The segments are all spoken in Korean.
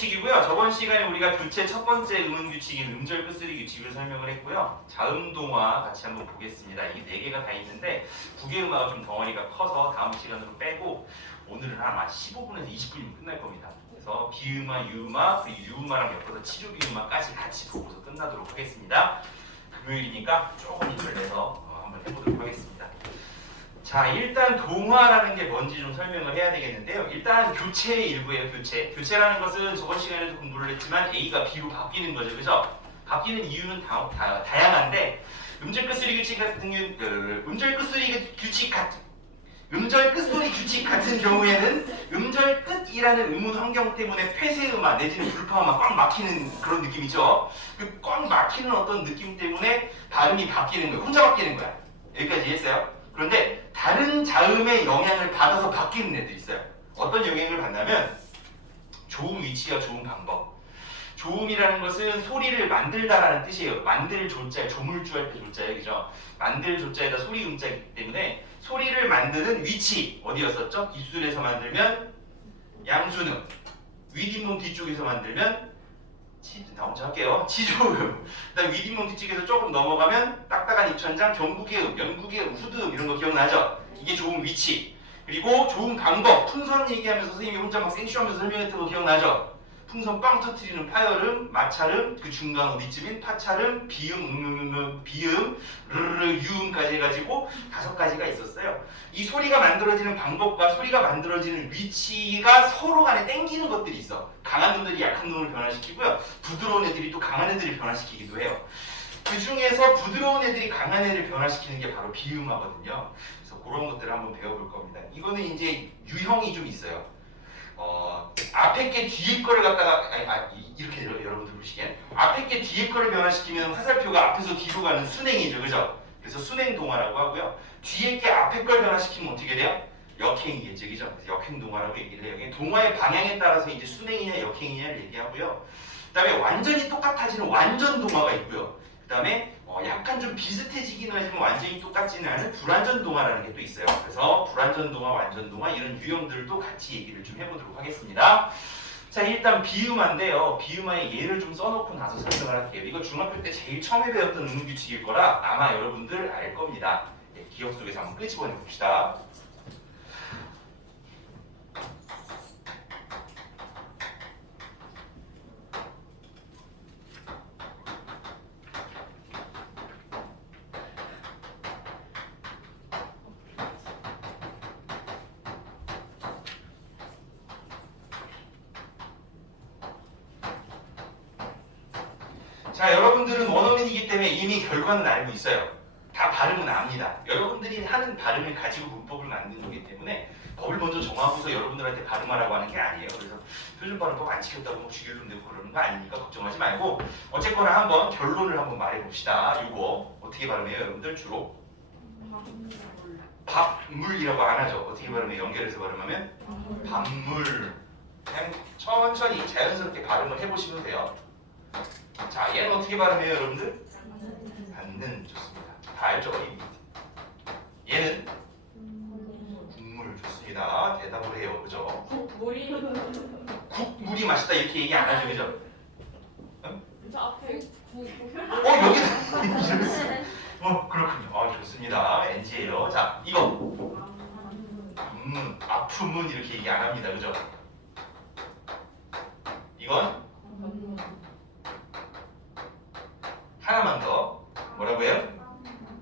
규칙이고요. 저번 시간에 우리가 교체 첫 번째 음운 규칙인 음절 끝소리 규칙을 설명을 했고요. 자음동화 같이 한번 보겠습니다. 이 네 개가 다 있는데 국외음화가 좀 덩어리가 커서 다음 시간으로 빼고 오늘은 한 15분에서 20분이면 끝날 겁니다. 그래서 비음화, 유음화, 그리고 유음화랑 엮어서 치조비음화까지 같이 보고서 끝나도록 하겠습니다. 금요일이니까 조금 힘을 내서 한번 해보도록 하겠습니다. 자, 일단 동화라는 게 뭔지 좀 설명을 해야 되겠는데요. 일단 교체의 일부예요. 교체라는 것은 저번 시간에도 공부를 했지만 A가 B로 바뀌는 거죠. 그죠? 바뀌는 이유는 다양한데 음절 끝소리 규칙 같은 음절 끝소리 규칙 같은 경우에는 음절 끝이라는 음운 환경 때문에 폐쇄음화 내지는 불파음화 꽉 막히는 그런 느낌이죠. 그 꽉 막히는 어떤 느낌 때문에 발음이 바뀌는 거예요. 혼자 바뀌는 거야. 여기까지 이해했어요? 그런데 다른 자음의 영향을 받아서 바뀌는 애들이 있어요. 어떤 영향을 받냐면 조음 위치와 조음 방법. 조음이라는 것은 소리를 만들다라는 뜻이에요. 만들 조자, 조물주 할 때 조자예요. 그죠? 만들 조자에다 소리 음자이기 때문에 소리를 만드는 위치 어디였었죠? 입술에서 만들면 양수음, 윗잇몸 뒤쪽에서 만들면 나 혼자 할게요. 치조음. 그다음 윗잇몸 뒤쪽에서 조금 넘어가면 딱딱한 입천장, 경국의 음, 연국의 음, 후드음 이런 거 기억나죠? 이게 조음 위치. 그리고 조음 방법. 풍선 얘기하면서 선생님이 혼자 막 생쇼하면서 설명했던 거 기억나죠? 풍선 빵 터트리는 파열음, 마찰음, 그 중간 어디쯤인 파찰음, 비음, 비음, 르르, 유음까지 해가지고 5가지가 있었어요. 이 소리가 만들어지는 방법과 소리가 만들어지는 위치가 서로 간에 땡기는 것들이 있어. 강한 놈들이 약한 놈을 변화시키고요. 부드러운 애들이 또 강한 애들을 변화시키기도 해요. 그 중에서 부드러운 애들이 강한 애를 변화시키는 게 바로 비음화거든요. 그래서 그런 것들을 한번 배워볼 겁니다. 이거는 이제 유형이 좀 있어요. 앞에 게 뒤에 거를 갖다가 이렇게 여러분들 보시기엔 앞에 게 뒤에 거를 변화시키면 화살표가 앞에서 뒤로 가는 순행이죠, 그죠? 그래서 순행 동화라고 하고요. 뒤에 게 앞에 걸 변화시키면 어떻게 돼요? 역행이겠죠, 그죠? 그래서 역행 동화라고 얘기를 해요. 동화의 방향에 따라서 이제 순행이냐 역행이냐를 얘기하고요. 그다음에 완전히 똑같아지는 완전 동화가 있고요. 그다음에 약간 좀 비슷해지긴 하지만 완전히 똑같지는 않은 불완전 동화라는 게 또 있어요. 그래서 불완전 동화, 완전 동화 이런 유형들도 같이 얘기를 좀 해보도록 하겠습니다. 자, 일단 비음화인데요. 비음화의 예를 좀 써놓고 나서 설명을 할게요. 이거 중학교 때 제일 처음에 배웠던 음규칙일 거라 아마 여러분들 알 겁니다. 기억 속에서 한번 끄집어내 봅시다. 자, 여러분들은 원어민이기 때문에 이미 결과는 알고 있어요. 다 발음은 압니다. 여러분들이 하는 발음을 가지고 문법을 만드는 거기 때문에 법을 먼저 정하고서 여러분들한테 발음하라고 하는 게 아니에요. 그래서 표준 발음법 안 지켰다고 뭐 주의를 내고 그러는 거 아니니까 걱정하지 말고 어쨌거나 한번 결론을 한번 말해봅시다. 이거 어떻게 발음해요, 여러분들? 주로 밥물이라고 안 하죠. 어떻게 발음해요? 연결해서 발음하면 밥물. 그냥 천천히 자연스럽게 발음을 해보시면 돼요. 자, 얘는 어떻게 발음해요, 여러분들? 받는. 좋습니다. 다 알죠? 얘는 국물. 좋습니다. 대답을 해요. 그죠? 국물이 맛있다 이렇게 얘기 안 하죠, 그죠? 저 앞에 여기다 그렇군요. 좋습니다. NG예요. 자, 이거 아픔은 이렇게 얘기 안 합니다, 그죠? 이건 하나만 더. 뭐라고 해요?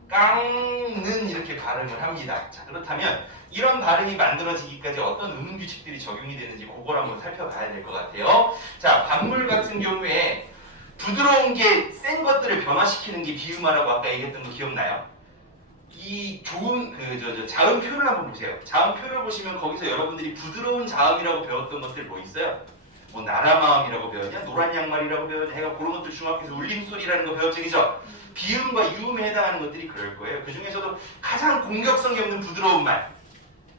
깡는 이렇게 발음을 합니다. 자, 그렇다면 이런 발음이 만들어지기까지 어떤 음운 규칙들이 적용이 되는지 그걸 한번 살펴봐야 될 것 같아요. 자, 반물 같은 경우에 부드러운 게 센 것들을 변화시키는 게 비음화라고 아까 얘기했던 거 기억나요? 이 좋은 자음표를 한번 보세요. 자음표를 보시면 거기서 여러분들이 부드러운 자음이라고 배웠던 것들 뭐 있어요? 뭐 나라마음이라고 배웠냐? 노란 양말이라고 배웠냐? 해가 그런 것들 중학교에서 울림소리라는 거 배웠죠, 그죠? 비음과 유음에 해당하는 것들이 그럴 거예요. 그 중에서도 가장 공격성이 없는 부드러운 말.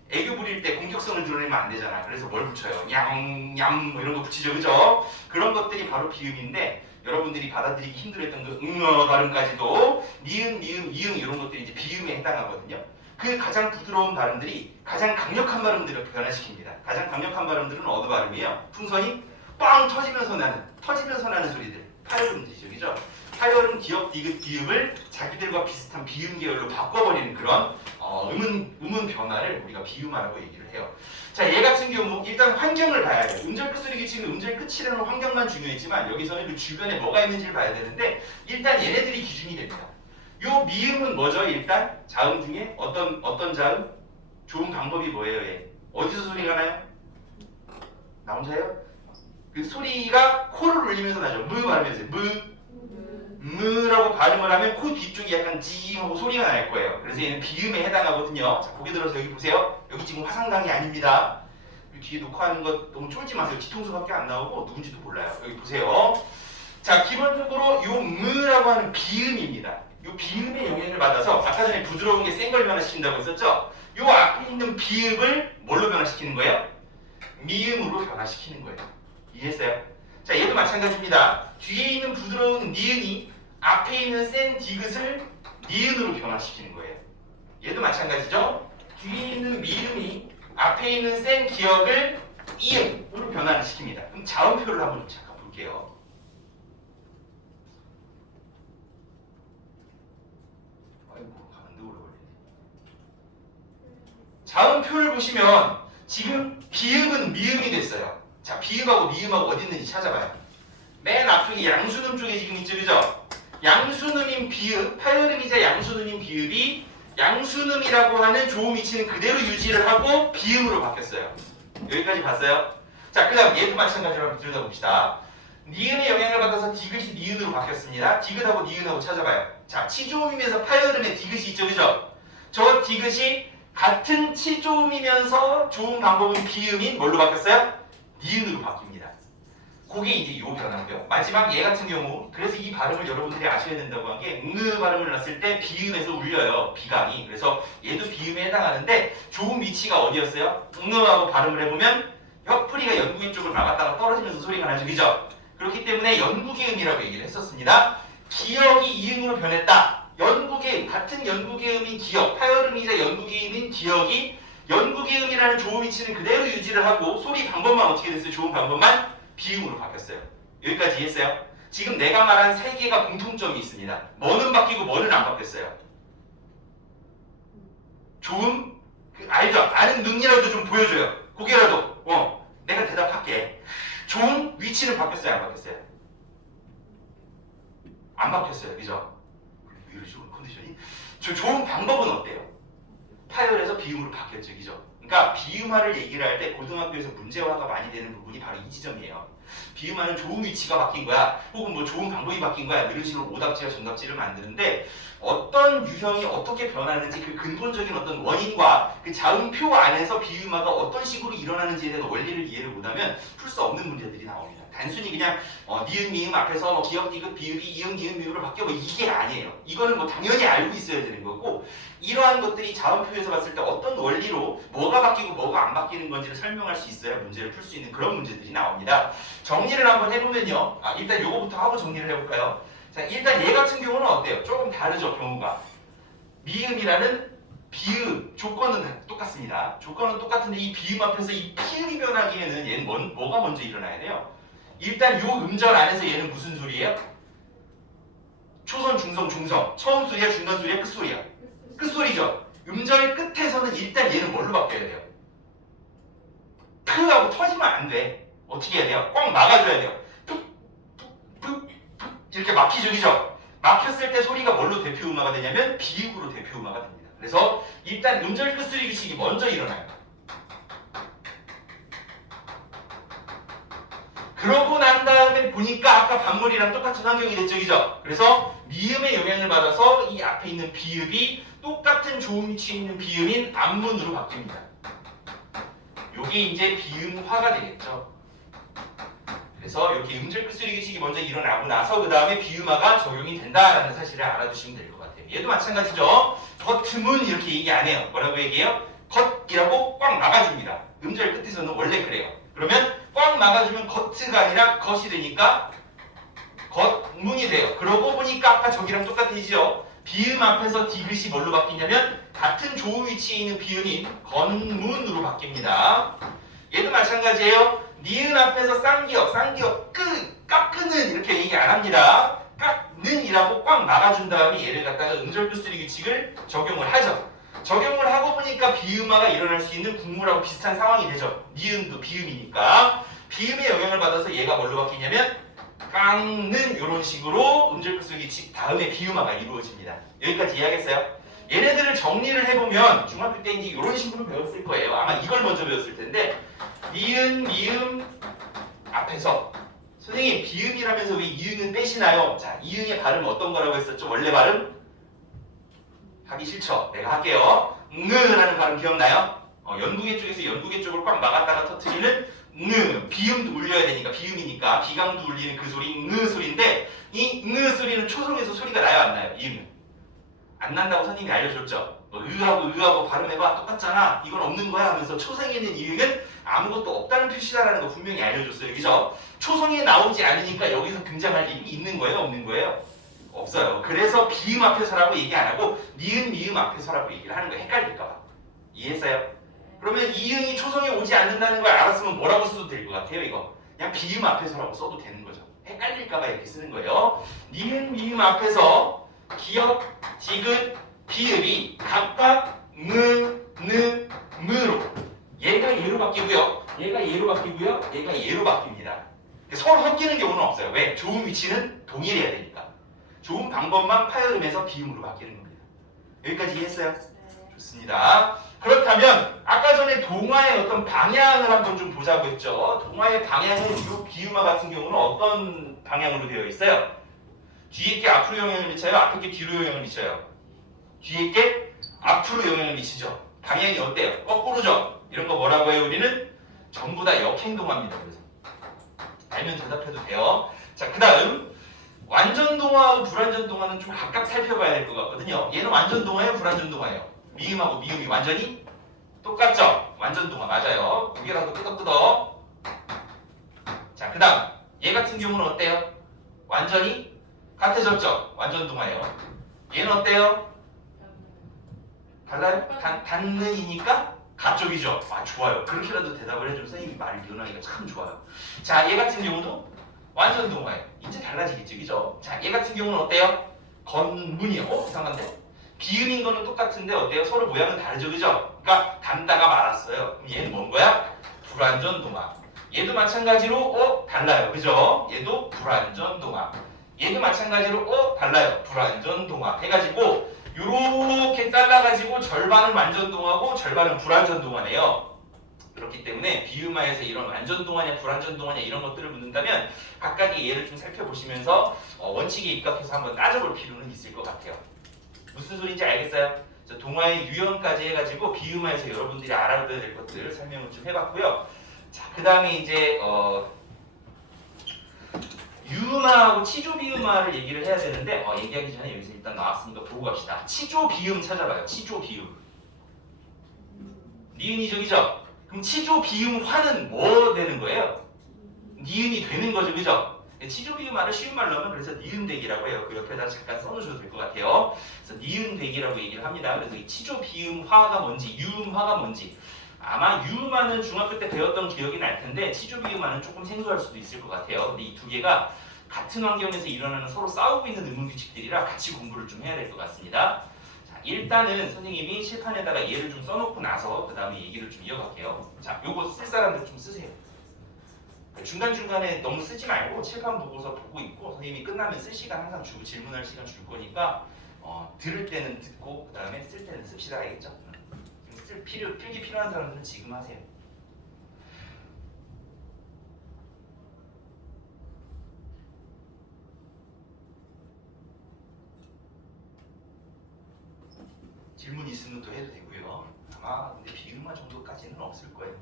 애교 부릴 때 공격성을 드러내면 안 되잖아. 그래서 뭘 붙여요? 양, 뭐 이런 거 붙이죠, 그죠? 그런 것들이 바로 비음인데 여러분들이 받아들이기 힘들었던 그 발음까지도 니은, 미음, 이응 이런 것들이 이제 비음에 해당하거든요. 그 가장 부드러운 발음들이 가장 강력한 발음들을 변화시킵니다. 가장 강력한 발음들은 어느 발음이에요? 풍선이 빵 터지면서 나는 소리들. 파열음이죠, 그죠? 파열음, 기역, 디귿, 비읍을 자기들과 비슷한 비음 계열로 바꿔버리는 그런 음운 변화를 우리가 비음화라고 얘기를 해요. 자, 얘 같은 경우 일단 환경을 봐야 돼요. 음절 끝소리 규칙은 음절 끝이라는 환경만 중요했지만 여기서는 그 주변에 뭐가 있는지를 봐야 되는데 일단 얘네들이 기준이 됩니다. 요 미음은 뭐죠? 일단 자음 중에 어떤 자음? 좋은 방법이 뭐예요? 얘? 어디서 소리가 나요? 나 혼자요? 그 소리가 코를 울리면서 나죠. 무 발음해서 무라고 발음을 하면 코 뒤쪽이 약간 지 하고 소리가 날 거예요. 그래서 얘는 비음에 해당하거든요. 자, 고개 들어서 여기 보세요. 여기 지금 화상강이 아닙니다. 여기 뒤에 녹화하는 거 너무 쫄지 마세요. 뒤통수밖에 안 나오고 누군지도 몰라요. 여기 보세요. 자, 기본적으로 요 무라고 하는 비음입니다. 요 비음의 영향을 받아서 아까 전에 부드러운 게 센 걸 변화시킨다고 했었죠? 요 앞에 있는 비음을 뭘로 변화시키는 거예요? 미음으로 변화시키는 거예요. 이해했어요? 자, 얘도 마찬가지입니다. 뒤에 있는 부드러운 니은이 앞에 있는 센 디귿을 니은으로 변화시키는 거예요. 얘도 마찬가지죠? 뒤에 있는 미음이 앞에 있는 센 기역을 이음으로 변화를 시킵니다. 그럼 자음표를 한번 좀 잠깐 볼게요. 아이고, 가는데 오래 걸리네. 자음표를 보시면 지금 비음은 미음이 됐어요. 자, 비음하고 미음하고 어디 있는지 찾아봐요. 맨 앞쪽에 양수음 쪽에 지금 있죠, 그죠? 양수음인 비읍, 파열음이자 양수음인 비읍이 양수음이라고 하는 조음 위치는 그대로 유지를 하고 비음으로 바뀌었어요. 여기까지 봤어요? 자, 그 다음 얘도 마찬가지로 한번 들여다봅시다. 니은의 영향을 받아서 디귿이 니은으로 바뀌었습니다. 디귿하고 니은하고 찾아봐요. 자, 치조음이면서 파열음에 디귿이 있죠, 그죠? 저 디귿이 같은 치조음이면서 조음 방법은 비음인 뭘로 바뀌었어요? 니은으로 바뀝니다. 그게 이제 요 변화고요. 마지막 얘 같은 경우, 그래서 이 발음을 여러분들이 아셔야 된다고 한 게 응으 발음을 났을 때 비음에서 울려요. 비감이. 그래서 얘도 비음에 해당하는데 조음 위치가 어디였어요? 응으하고 발음을 해보면 혀풀이가 연구기 쪽을 막았다가 떨어지면서 소리가 나죠. 그죠? 그렇기 때문에 연구기음이라고 얘기를 했었습니다. 기역이 이음으로 변했다. 연구기음, 같은 연구기음인 기역, 파열음이자 연구기음인 기역이 연구기음이라는 조음 위치는 그대로 유지를 하고 소리 방법만 어떻게 됐어요? 조음 방법만 비음으로 바뀌었어요. 여기까지 이해했어요? 지금 내가 말한 세 개가 공통점이 있습니다. 뭐는 바뀌고 뭐는 안 바뀌었어요. 조음? 알죠? 아는 능이라도 좀 보여줘요. 고개라도 내가 대답할게. 조음 위치는 바뀌었어요? 안 바뀌었어요? 안 바뀌었어요. 그죠? 왜 이러지? 컨디션이? 조음 방법은 어때요? 파열에서 비음으로 바뀌었죠. 그죠? 그러니까 비음화를 얘기를 할 때 고등학교에서 문제화가 많이 되는 부분이 바로 이 지점이에요. 비음화는 조음 위치가 바뀐 거야, 혹은 뭐 조음 방법이 바뀐 거야, 이런 식으로 오답지와 정답지를 만드는데 어떤 유형이 어떻게 변하는지 그 근본적인 어떤 원인과 그 자음표 안에서 비음화가 어떤 식으로 일어나는지에 대한 원리를 이해를 못하면 풀 수 없는 문제들이 나옵니다. 단순히 그냥 니은 미음 앞에서 뭐 기역 디귿 비읍이 이응 니은 미음으로 바뀌어 뭐 이게 아니에요. 이거는 뭐 당연히 알고 있어야 되는 거고, 이러한 것들이 자음표에서 봤을 때 어떤 원리로 뭐가 바뀌고 뭐가 안 바뀌는 건지를 설명할 수 있어야 문제를 풀 수 있는 그런 문제들이 나옵니다. 정리를 한번 해보면요. 일단 요거부터 하고 정리를 해볼까요? 자, 일단 얘 같은 경우는 어때요? 조금 다르죠, 경우가. 미음이라는 비음, 조건은 똑같습니다. 조건은 똑같은데 이 비음 앞에서 이 피음이 변하기에는 얘는 뭐가 먼저 일어나야 돼요? 일단 요 음절 안에서 얘는 무슨 소리예요? 초선, 중성, 중성. 처음 소리야, 중간 소리야, 끝 소리야? 끝 소리죠. 음절 끝에서는 일단 얘는 뭘로 바뀌어야 돼요? 프하고 터지면 안 돼. 어떻게 해야 돼요? 꽉 막아줘야 돼요. 푹 이렇게 막히죠, 그죠? 막혔을 때 소리가 뭘로 대표 음화가 되냐면 비읍으로 대표 음화가 됩니다. 그래서 일단 음절 끝소리 규칙이 먼저 일어나요. 그러고 난 다음에 보니까 아까 반문이랑 똑같은 환경이 됐죠, 그죠? 그래서 미음의 영향을 받아서 이 앞에 있는 비읍이 똑같은 조음 위치에 있는 비음인 앞문으로 바뀝니다. 요게 이제 비음화가 되겠죠. 그래서 이렇게 음절 끝소리 규칙이 먼저 일어나고 나서 그 다음에 비음화가 적용이 된다라는 사실을 알아두시면 될 것 같아요. 얘도 마찬가지죠. 겉문 이렇게 얘기 안 해요. 뭐라고 얘기해요? 겉이라고 꽉 막아줍니다. 음절 끝에서는 원래 그래요. 그러면 꽉 막아주면 겉가 아니라 겉이 되니까 겉문이 돼요. 그러고 보니까 아까 저기랑 똑같아지죠. 비음 앞에서 디귿이 뭘로 바뀌냐면 같은 조음 위치에 있는 비음인 건문으로 바뀝니다. 얘도 마찬가지예요. 니은 앞에서 쌍기역 깎는 이렇게 얘기 안 합니다. 깎는이라고 꽉 막아준 다음에 얘를 갖다가 음절끝소리 규칙을 적용을 하죠. 적용을 하고 보니까 비음화가 일어날 수 있는 국물하고 비슷한 상황이 되죠. 니은도 비음이니까 비음의 영향을 받아서 얘가 뭘로 바뀌냐면 깎는 이런 식으로 음절끝소리 규칙 다음에 비음화가 이루어집니다. 여기까지 이해하겠어요? 얘네들을 정리를 해보면 중학교 때 이제 이런 식으로 배웠을 거예요. 아마 이걸 먼저 배웠을 텐데 니은, 미음 앞에서 선생님 비음이라면서 왜 이응은 빼시나요? 자, 이응의 발음 어떤 거라고 했었죠? 원래 발음? 하기 싫죠? 내가 할게요. 응라는 발음 기억나요? 연구계 쪽에서 연구계 쪽을 꽉 막았다가 터트리는 응, 비음도 울려야 되니까 비음이니까 비강도 울리는 그 소리 응 소리인데 이 응 소리는 초성에서 소리가 나요 안 나요? 이응은 안 난다고 선생님이 알려줬죠. 으하고 발음해봐 똑같잖아. 이건 없는 거야 하면서 초성에 있는 이응은 아무것도 없다는 표시다라는 거 분명히 알려줬어요. 그죠? 초성에 나오지 않으니까 여기서 등장할 일이 있는 거예요? 없는 거예요? 없어요. 그래서 비음 앞에서라고 얘기 안 하고 니은 미음 앞에서라고 얘기를 하는 거 헷갈릴까 봐. 이해했어요? 그러면 이응이 초성에 오지 않는다는 걸 알았으면 뭐라고 써도 될 것 같아요 이거. 그냥 비음 앞에서라고 써도 되는 거죠. 헷갈릴까 봐 이렇게 쓰는 거예요. 니은 미음 앞에서 기역, 디귿, 비읍이 각각 느, 무로 얘가 얘로 바뀌고요. 얘가 얘로 바뀌고요. 얘가 얘로 바뀝니다. 서로 섞이는 경우는 없어요. 왜? 좋은 위치는 동일해야 되니까. 좋은 방법만 파열음에서 비음으로 바뀌는 겁니다. 여기까지 이해했어요? 좋습니다. 그렇다면 아까 전에 동화의 어떤 방향을 한번 좀 보자고 했죠. 동화의 방향은 이 비음화 같은 경우는 어떤 방향으로 되어 있어요? 뒤에 게 앞으로 영향을 미쳐요? 앞에 게 뒤로 영향을 미쳐요? 뒤에 게 앞으로 영향을 미치죠. 방향이 어때요? 거꾸로죠? 이런 거 뭐라고 해요? 우리는 전부 다 역행동화입니다. 그래서 알면 대답해도 돼요. 자, 그 다음 완전 동화하고 불완전 동화는 좀 각각 살펴봐야 될 것 같거든요. 얘는 완전 동화예요? 불완전 동화예요? 미음하고 미음이 완전히 똑같죠? 완전 동화 맞아요. 고개라도 끄덕끄덕. 자, 그 다음 얘 같은 경우는 어때요? 완전히 같아졌죠? 완전 동화예요. 얘는 어때요? 달라요? 닿는이니까 가쪽이죠. 아, 좋아요. 그렇게라도 대답을 해주면 선생님이 말을 이어나기가 참 좋아요. 자, 얘 같은 경우도 완전 동화예요. 이제 달라지겠죠, 그죠? 자, 얘 같은 경우는 어때요? 건문이요. 이상한데? 비음인 거는 똑같은데 어때요? 서로 모양은 다르죠, 그죠? 그러니까 닮다가 말았어요. 그럼 얘는 뭔 거야? 불완전 동화. 얘도 마찬가지로 달라요, 그죠? 얘도 불완전 동화. 얘도 마찬가지로 달라요, 불완전 동화. 해가지고 요렇게 잘라가지고 절반은 완전 동화고 절반은 불완전 동화네요. 그렇기 때문에 비음화에서 이런 완전 동화냐 불완전 동화냐 이런 것들을 묻는다면 각각의 예를 좀 살펴보시면서 원칙에 입각해서 한번 따져볼 필요는 있을 것 같아요. 무슨 소리인지 알겠어요? 동화의 유형까지 해가지고 비음화에서 여러분들이 알아둬야 될 것들 설명을 좀 해봤고요. 자, 그 다음에 이제 유음화하고 치조비음화를 얘기를 해야 되는데 얘기하기 전에 여기서 일단 나왔으니까 보고 갑시다. 치조비음 찾아봐요. 치조비음. 니은이죠, 그죠? 그럼 치조비음화는 뭐 되는 거예요? 니은이 되는 거죠, 그죠? 치조비음화를 쉬운 말로 하면 그래서 니은대기라고 해요. 그 옆에다 잠깐 써놓으셔도 될 것 같아요. 그래서 니은대기라고 얘기를 합니다. 그래서 이 치조비음화가 뭔지, 유음화가 뭔지 아마 유음화는 중학교 때 배웠던 기억이 날 텐데 치조비음화는 조금 생소할 수도 있을 것 같아요. 근데 이 두 개가 같은 환경에서 일어나는 서로 싸우고 있는 의문 규칙들이라 같이 공부를 좀 해야 될 것 같습니다. 자, 일단은 선생님이 칠판에다가 얘를 좀 써놓고 나서 그 다음에 얘기를 좀 이어갈게요. 자, 요거 쓸 사람들 좀 쓰세요. 중간중간에 너무 쓰지 말고 칠판 보고서 보고 있고 선생님이 끝나면 쓸 시간 항상 주고 질문할 시간 줄 거니까 들을 때는 듣고 그 다음에 쓸 때는 씁시다. 알겠죠? 필기 필요한 사람들은 지금 하세요. 질문 있으면 또 해도 되고요. 아마 근데 비음화 정도까지는 없을 거예요.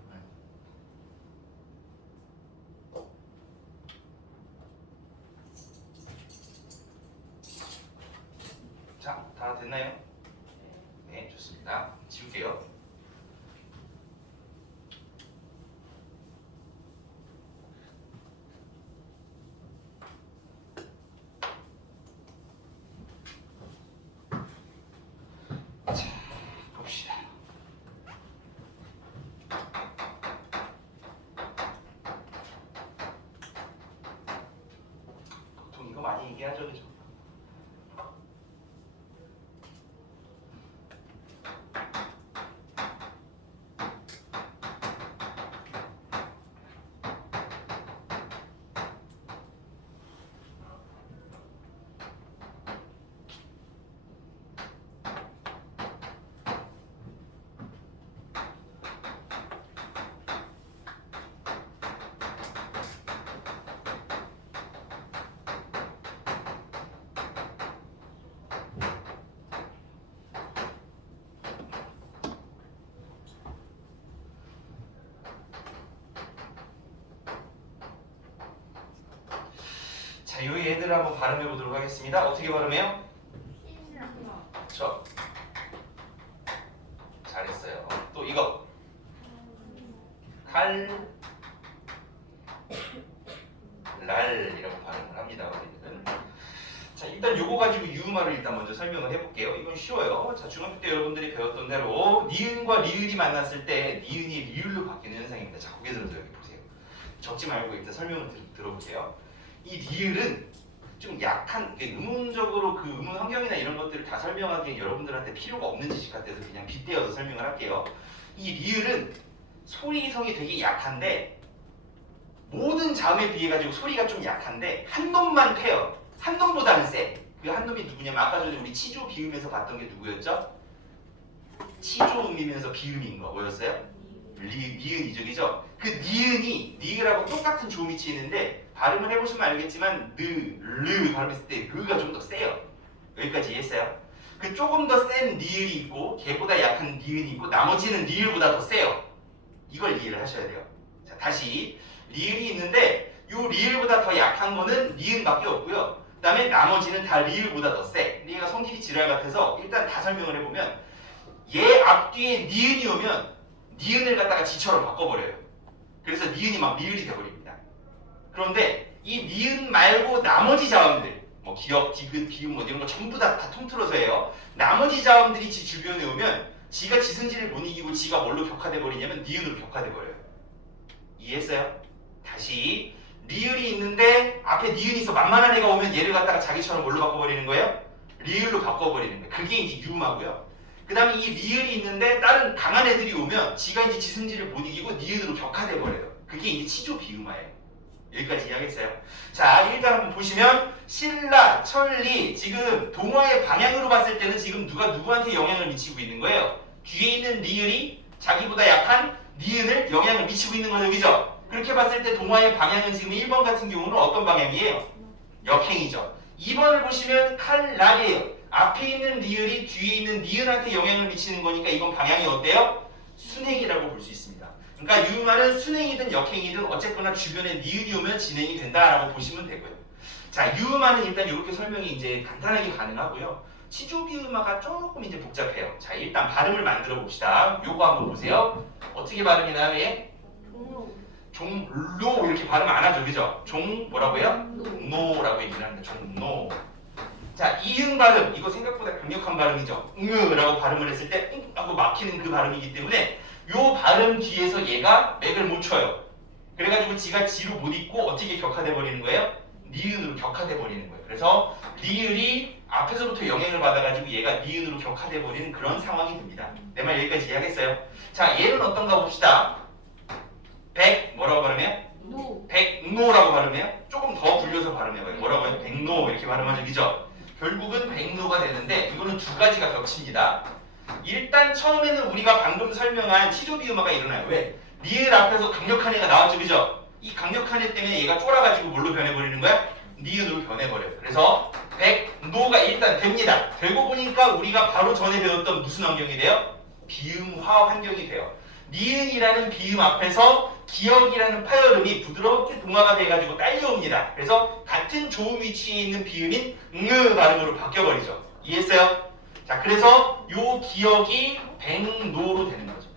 자, 다 됐나요? 네, 좋습니다. 지울게요. 자, 봅시다. 많이 얘기하죠, 그죠? 자, 요 얘들 한번 발음해 보도록 하겠습니다. 어떻게 발음해요? 저 잘했어요. 또 이거 랄이라고 발음을 합니다. 우리들은. 자, 일단 요거 가지고 유음말을 일단 먼저 설명을 해볼게요. 이건 쉬워요. 자, 중학교 때 여러분들이 배웠던 대로 니은과 리을이 만났을 때 니은이 리을로 바뀌는 현상입니다. 자, 고개 들어서 여기 보세요. 적지 말고 일단 설명을 들어보세요. 이 리을은 좀 약한, 의문적으로 그 의문 환경이나 이런 것들을 다 설명하기에 여러분들한테 필요가 없는 지식 같아서 그냥 빗대어서 설명을 할게요. 이 리을은 소리성이 되게 약한데, 모든 자음에 비해 가지고 소리가 좀 약한데 한 놈만 패요. 한 놈보다는 세. 그 한 놈이 누구냐면 아까 전에 우리 치조 비음에서 봤던 게 누구였죠? 치조음이면서 비음인 거 뭐였어요? 니은이죠, 그죠? 그 니은이 니을하고 똑같은 조음이치 있는데 발음을 해보시면 알겠지만 르 발음했을 때 르가 좀 더 세요. 여기까지 이해했어요? 그 조금 더 센 니을이 있고 걔보다 약한 니은이 있고 나머지는 니을보다 더 세요. 이걸 이해를 하셔야 돼요. 자, 다시 리을이 있는데 요 리을보다 더 약한 거는 니은밖에 없고요. 그 다음에 나머지는 다 리을보다 더 세. 근데 얘가 성질이 지랄 같아서 일단 다 설명을 해보면 얘 앞뒤에 니은이 오면 니은을 갖다가 지처럼 바꿔버려요. 그래서 니은이 막 리을이 돼버립니다. 그런데 이 니은 말고 나머지 자음들 뭐 기역, 디귿, 비음 뭐 이런 거 전부 다 통틀어서 해요. 나머지 자음들이 지 주변에 오면 지가 지승질을 못 이기고 지가 뭘로 격화돼 버리냐면 니은으로 격화돼 버려요. 이해했어요? 다시 리을이 있는데 앞에 니은이 있어 만만한 애가 오면 얘를 갖다가 자기처럼 뭘로 바꿔버리는 거예요? 리을로 바꿔버리는 거예요. 그게 이제 유음하고요. 그 다음에 이 리을이 있는데 다른 강한 애들이 오면 지가 이제 지승질을 못 이기고 니은으로 격화돼 버려요. 그게 이제 치조 비음화예요. 여기까지 이해하겠어요? 자, 일단 한번 보시면 신라, 천리 지금 동화의 방향으로 봤을 때는 지금 누가 누구한테 영향을 미치고 있는 거예요? 뒤에 있는 리을이 자기보다 약한 니은을 영향을 미치고 있는 거죠, 그죠? 그렇게 봤을 때 동화의 방향은 지금 1번 같은 경우는 어떤 방향이에요? 역행이죠. 2번을 보시면 칼날이에요. 앞에 있는 리을이 뒤에 있는 니은한테 영향을 미치는 거니까 이건 방향이 어때요? 순행이라고 볼 수 있습니다. 그러니까 유음화는 순행이든 역행이든 어쨌거나 주변에 니은이 오면 진행이 된다라고 보시면 되고요. 자, 유음화는 일단 이렇게 설명이 이제 간단하게 가능하고요. 치조비음화가 조금 이제 복잡해요. 자, 일단 발음을 만들어 봅시다. 요거 한번 보세요. 어떻게 발음이 나요, 얘? 종로 이렇게 발음 안 하죠, 그죠? 종 뭐라고요? 노라고 얘기를 합니다. 종노. 자, 이응 발음 이거 생각보다 강력한 발음이죠. 응으라고 발음을 했을 때 응 하고 막히는 그 발음이기 때문에 요 발음 뒤에서 얘가 맥을 못 쳐요. 그래가지고 지가 지로 못 있고 어떻게 격화돼 버리는 거예요? 니은으로 격화돼 버리는 거예요. 그래서 리을이 앞에서부터 영향을 받아가지고 얘가 니은으로 격화돼 버리는 그런 상황이 됩니다. 내 말 여기까지 이해하겠어요? 자, 얘는 어떤가 봅시다. 백 뭐라고 발음해요? 노. 백노라고 발음해요? 조금 더 굴려서 발음해봐요. 뭐라고 해요? 백노 이렇게 발음하죠, 그죠? 결국은 백노가 되는데 이거는 두 가지가 겹칩니다. 일단 처음에는 우리가 방금 설명한 치조비음화가 일어나요. 왜? 리을 앞에서 강력한 애가 나왔죠, 그죠? 이 강력한 애 때문에 얘가 쫄아가지고 뭘로 변해버리는 거야? 니은으로 변해버려요. 그래서 백노가 일단 됩니다. 되고 보니까 우리가 바로 전에 배웠던 무슨 환경이 돼요? 비음화 환경이 돼요. 니은이라는 비음 앞에서 기역이라는 파열음이 부드럽게 동화가 돼가지고 딸려옵니다. 그래서 같은 조음 위치에 있는 비음인 응으 발음으로 바뀌어버리죠. 이해했어요? 자, 그래서 요 기역이 백노로 되는 거죠.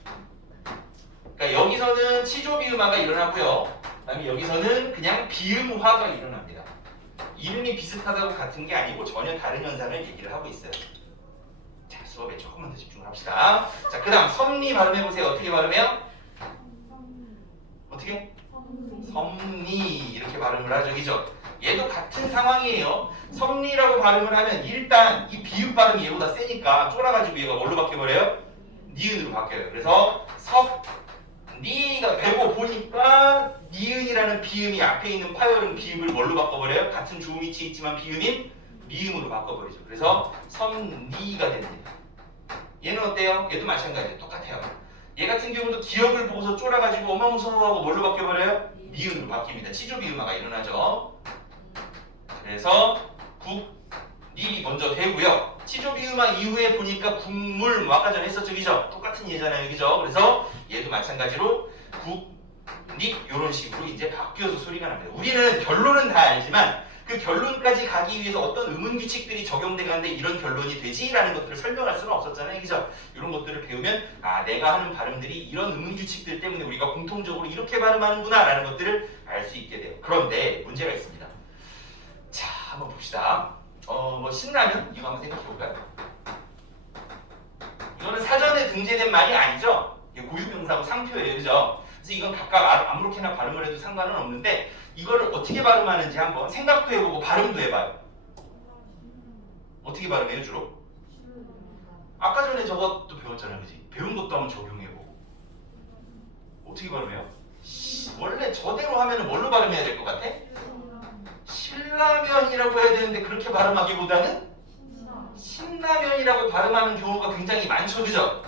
그러니까 여기서는 치조비음화가 일어나고요. 그다음에 여기서는 그냥 비음화가 일어납니다. 이름이 비슷하다고 같은 게 아니고 전혀 다른 현상을 얘기를 하고 있어요. 자, 수업에 조금만 더 집중을 합시다. 자, 그 다음 섭리 발음해보세요. 어떻게 발음해요? 어떻게? 섭리 이렇게 발음을 하죠, 그죠? 얘도 같은 상황이에요. 섭리라고 발음을 하면 일단 이 비읍 발음이 얘보다 세니까 쫄아가지고 얘가 뭘로 바뀌어버려요? 니은으로 바뀌어요. 그래서 섭리가 되고 보니까 니은이라는 비음이 앞에 있는 파열음 비읍을 뭘로 바꿔버려요? 같은 주음 위치에 있지만 비음인 미음으로 바꿔버리죠. 그래서 섭리가 됩니다. 얘는 어때요? 얘도 마찬가지예요. 똑같아요. 얘 같은 경우도 기억을 보고서 쫄아가지고 어마무서워하고 뭘로 바뀌어버려요? 미음으로 바뀝니다. 치조비음화가 일어나죠. 그래서 국리 먼저 되고요. 치조비음화 이후에 보니까 국물 뭐 아까 전에 했었죠, 그죠? 똑같은 예잖아요, 그죠? 그래서 얘도 마찬가지로 국리 이런 식으로 이제 바뀌어서 소리가 납니다. 우리는 결론은 다 알지만 그 결론까지 가기 위해서 어떤 의문 규칙들이 적용돼 가는데 이런 결론이 되지라는 것들을 설명할 수는 없었잖아요, 그죠? 이런 것들을 배우면 아 내가 하는 발음들이 이런 의문 규칙들 때문에 우리가 공통적으로 이렇게 발음하는구나라는 것들을 알 수 있게 돼요. 그런데 문제가 있습니다. 자, 한번 봅시다. 뭐 신라면 이거 한번 생각해 볼까요? 이거는 사전에 등재된 말이 아니죠. 이게 고유명사하고 상표예요, 그죠? 그래서 이건 각각 아무렇게나 발음을 해도 상관은 없는데 이거를 어떻게 발음하는지 한번 생각도 해보고 발음도 해봐요. 어떻게 발음해요, 주로? 아까 전에 저것도 배웠잖아요, 그지? 배운 것도 한번 적용해보고. 어떻게 발음해요? 원래 저대로 하면 뭘로 발음해야 될 것 같아? 신라면이라고 해야 되는데 그렇게 발음하기보다는 신라면이라고 발음하는 경우가 굉장히 많죠, 그죠?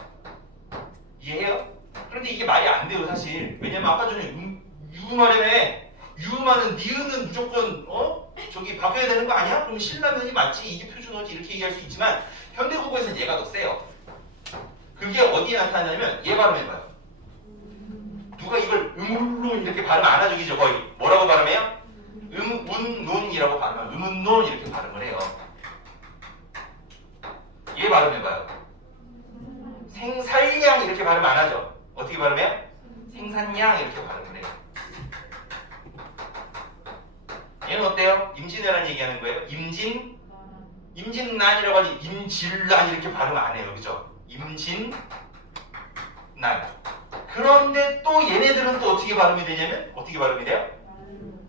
이해해요? 그런데 이게 말이 안 돼요, 사실. 왜냐면 아까 전에 유말에 유음하는 니은은 무조건 저기 바뀌어야 되는 거 아니야? 그럼 신라면이 맞지? 이게 표준어지? 이렇게 얘기할 수 있지만 현대국어에서는 얘가 더 세요. 그게 어디에 나타나냐면 얘 발음해봐요. 누가 이걸 음울로 이렇게 발음 안 하죠, 그죠? 거의 뭐라고 발음해요? 음운논이라고 발음해요. 음운논 이렇게 발음을 해요. 얘 발음해봐요. 생살량 이렇게 발음 안 하죠? 어떻게 발음해요? 생산량 이렇게 발음을 해요. 얘는 어때요? 임진왜란 얘기하는 거예요. 임진난이라고 하지 임질난 이렇게 발음 안 해요, 그죠? 임진난. 그런데 또 얘네들은 또 어떻게 발음이 되냐면 어떻게 발음이 돼요?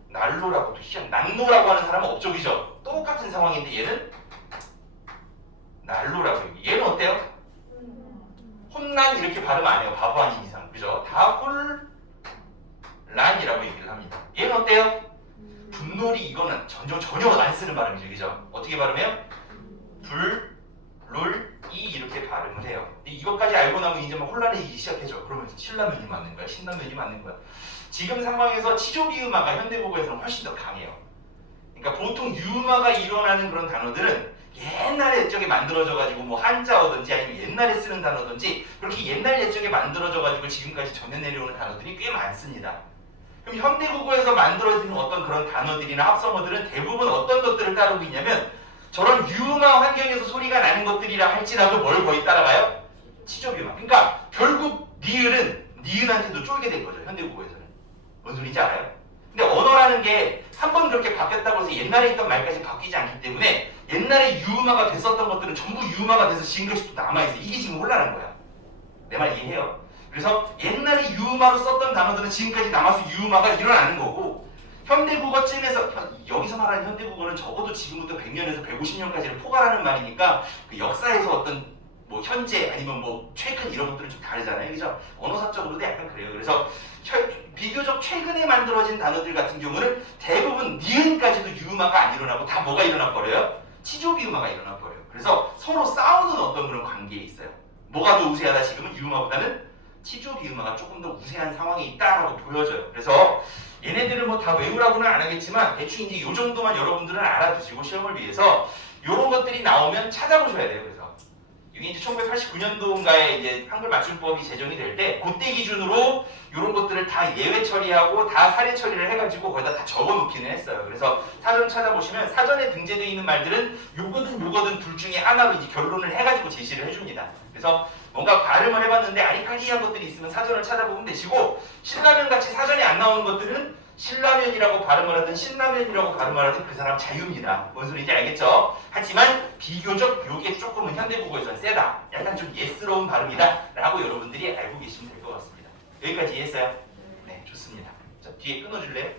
난로라고 또 희한 난로라고 하는 사람은 없죠, 그죠? 똑같은 상황인데 얘는 난로라고 해요. 얘는 어때요? 혼난 이렇게 발음 안 해요. 바보 아닌 이상, 그죠? 다 홀란이라고 얘기를 합니다. 얘는 어때요? 분놀이 이거는 전혀 안 쓰는 발음이죠, 그죠? 어떻게 발음해요? 이 이렇게 발음을 해요. 근데 이것까지 알고 나면 이제 막 혼란해지기 시작해죠. 그러면 신라면이 맞는 거야, 신라면이 맞는 거야. 지금 상황에서 치조비음화가 현대국어에서는 훨씬 더 강해요. 그러니까 보통 유음화가 일어나는 그런 단어들은 옛날 옛적에 만들어져가지고 뭐 한자어든지 아니면 옛날에 쓰는 단어든지 그렇게 옛날 옛적에 만들어져가지고 지금까지 전해 내려오는 단어들이 꽤 많습니다. 그럼 현대국어에서 만들어지는 어떤 그런 단어들이나 합성어들은 대부분 어떤 것들을 따르고 있냐면 저런 유음화 환경에서 소리가 나는 것들이라 할지라도 뭘 거의 따라가요? 치조비음화. 그러니까 결국 니은은 니은한테도 쫄게 된 거죠, 현대국어에서는. 뭔 소리인지 알아요? 근데 언어라는 게 한 번 그렇게 바뀌었다고 해서 옛날에 있던 말까지 바뀌지 않기 때문에 옛날에 유음화가 됐었던 것들은 전부 유음화가 돼서 지금까지 또 남아있어. 이게 지금 혼란한 거야. 내 말 이해해요? 그래서 옛날에 유음화로 썼던 단어들은 지금까지 남아서 유음화가 일어나는 거고 현대국어쯤에서 여기서 말하는 현대국어는 적어도 지금부터 100년에서 150년까지를 포괄하는 말이니까 그 역사에서 어떤 뭐 현재 아니면 뭐 최근 이런 것들은 좀 다르잖아요, 그죠? 언어사적으로도 약간 그래요. 그래서 비교적 최근에 만들어진 단어들 같은 경우는 대부분 니은까지도 유음화가 안 일어나고 다 뭐가 일어나 버려요? 치조비음화가 일어나 버려요. 그래서 서로 싸우는 어떤 그런 관계에 있어요. 뭐가 더 우세하다 지금은 유음화보다는 치조비음화가 조금 더 우세한 상황이 있다라고 보여져요. 그래서 얘네들을 뭐 다 외우라고는 안 하겠지만 대충 이제 요 정도만 여러분들은 알아두시고 시험을 위해서 요런 것들이 나오면 찾아보셔야 돼요. 그래서 이게 이제 1989년도인가에 이제 한글 맞춤법이 제정이 될 때 그때 기준으로 이런 것들을 다 예외 처리하고 다 사례 처리를 해가지고 거기다 다 적어놓기는 했어요. 그래서 사전 찾아보시면 사전에 등재되어 있는 말들은 요거든 둘 중에 하나로 이제 결론을 해가지고 제시를 해줍니다. 그래서 뭔가 발음을 해봤는데 아리까리한 것들이 있으면 사전을 찾아보면 되시고 신라면 같이 사전에 안 나오는 것들은 신라면이라고 발음을 하든 신라면이라고 발음을 하든 그 사람 자유입니다. 뭔 소리인지 알겠죠? 하지만 비교적 요게 조금은 현대국어에서는 세다. 약간 좀 예스러운 발음이다 라고 여러분들이 알고 계시면 될 것 같습니다. 여기까지 이해했어요? 네, 좋습니다. 자, 뒤에 끊어줄래요?